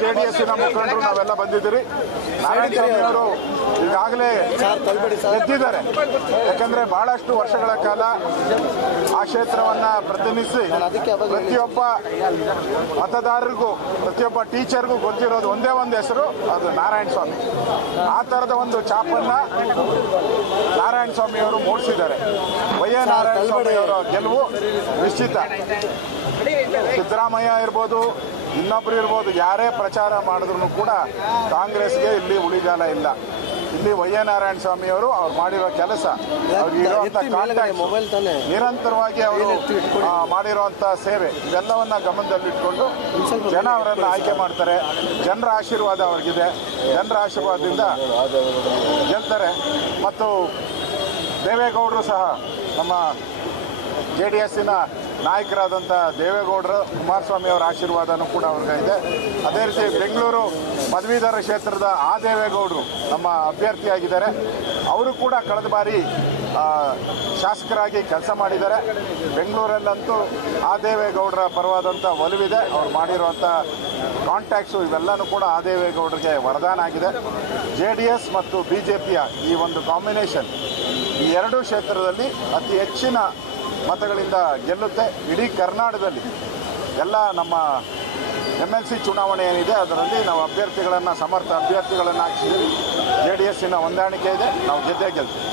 ಜೆಡಿಎಸ್ಸಿನ ಮುಖಂಡರು ನಾವೆಲ್ಲ ಬಂದಿದ್ದೀರಿ. ಅವರು ಈಗಾಗಲೇ ಎದ್ದಿದ್ದಾರೆ ಯಾಕಂದ್ರೆ ಬಹಳಷ್ಟು ವರ್ಷಗಳ ಕಾಲ ಆ ಕ್ಷೇತ್ರವನ್ನ ಪ್ರತಿನಿಧಿಸಿ ಪ್ರತಿಯೊಬ್ಬ ಮತದಾರರಿಗೂ, ಪ್ರತಿಯೊಬ್ಬ ಟೀಚರ್ಗೂ ಗೊತ್ತಿರೋದು ಒಂದೇ ಒಂದು ಹೆಸರು, ಅದು ನಾರಾಯಣ ಸ್ವಾಮಿ. ಆ ತರದ ಒಂದು ಚಾಪನ್ನ ನಾರಾಯಣ ಸ್ವಾಮಿ ಅವರು ಮೂಡಿಸಿದ್ದಾರೆ. ವೈ ಎ ನಾರಾಯಣ ಸ್ವಾಮಿ ಅವರ ಗೆಲುವು ನಿಶ್ಚಿತ. ಸಿದ್ದರಾಮಯ್ಯ ಇರ್ಬೋದು ಇನ್ನೊಬ್ರು ಇರ್ಬೋದು ಯಾರೇ ಪ್ರಚಾರ ಮಾಡಿದ್ರು ಕೂಡ ಕಾಂಗ್ರೆಸ್ಗೆ ಇಲ್ಲಿ ಉಳಿಗಾಲ ಇಲ್ಲ. ಇಲ್ಲಿ ವೈ ನಾರಾಯಣ ಸ್ವಾಮಿ ಅವರು ಅವ್ರು ಮಾಡಿರೋ ಕೆಲಸ. ಮೊಬೈಲ್ ನಿರಂತರವಾಗಿ ಅವರು ಮಾಡಿರುವಂತ ಸೇವೆ ಇವೆಲ್ಲವನ್ನ ಗಮನದಲ್ಲಿಟ್ಕೊಂಡು ಜನ ಅವರನ್ನ ಆಯ್ಕೆ ಮಾಡ್ತಾರೆ. ಜನರ ಆಶೀರ್ವಾದ ಅವ್ರಿಗಿದೆ. ಜನರ ಆಶೀರ್ವಾದದಿಂದ ಗೆಲ್ತಾರೆ. ಮತ್ತು ದೇವೇಗೌಡರು ಸಹ ನಮ್ಮ ಜೆ ಡಿ ಎಸ್ಸಿನ ನಾಯಕರಾದಂಥ ದೇವೇಗೌಡರು ಕುಮಾರಸ್ವಾಮಿ ಅವರ ಆಶೀರ್ವಾದನೂ ಕೂಡ ಅವ್ರಿಗೆ ಅದೇ ರೀತಿ ಬೆಂಗಳೂರು ಪದವೀಧರ ಕ್ಷೇತ್ರದ ಆ ದೇವೇಗೌಡರು ನಮ್ಮ ಅಭ್ಯರ್ಥಿಯಾಗಿದ್ದಾರೆ. ಅವರು ಕೂಡ ಕಳೆದ ಬಾರಿ ಶಾಸಕರಾಗಿ ಕೆಲಸ ಮಾಡಿದ್ದಾರೆ. ಬೆಂಗಳೂರಲ್ಲಂತೂ ಆ ದೇವೇಗೌಡರ ಪರವಾದಂಥ ಒಲವಿದೆ. ಅವ್ರು ಮಾಡಿರುವಂಥ ಕಾಂಟ್ಯಾಕ್ಟ್ಸು ಇವೆಲ್ಲನೂ ಕೂಡ ಆ ದೇವೇಗೌಡರಿಗೆ ವರದಾನ ಆಗಿದೆ. ಜೆ ಡಿ ಎಸ್ ಮತ್ತು ಬಿ ಜೆ ಪಿಯ ಈ ಒಂದು ಕಾಂಬಿನೇಷನ್ ಈ ಎರಡೂ ಕ್ಷೇತ್ರದಲ್ಲಿ ಅತಿ ಹೆಚ್ಚಿನ ಮತಗಳಿಂದ ಗೆಲ್ಲುತ್ತೆ. ಇಡೀ ಕರ್ನಾಟಕದಲ್ಲಿ ಎಲ್ಲ ನಮ್ಮ ಎಂ ಎಲ್ ಸಿ ಚುನಾವಣೆ ಏನಿದೆ, ಅದರಲ್ಲಿ ನಾವು ಅಭ್ಯರ್ಥಿಗಳನ್ನು, ಸಮರ್ಥ ಅಭ್ಯರ್ಥಿಗಳನ್ನು ಹಾಕಿಸಿದ್ದೀವಿ ಜೆ ಡಿ ಎಸ್ಸಿನ ಹೊಂದಾಣಿಕೆ ಇದೆ, ನಾವು ಗೆದ್ದೇ ಗೆಲ್ತೀವಿ.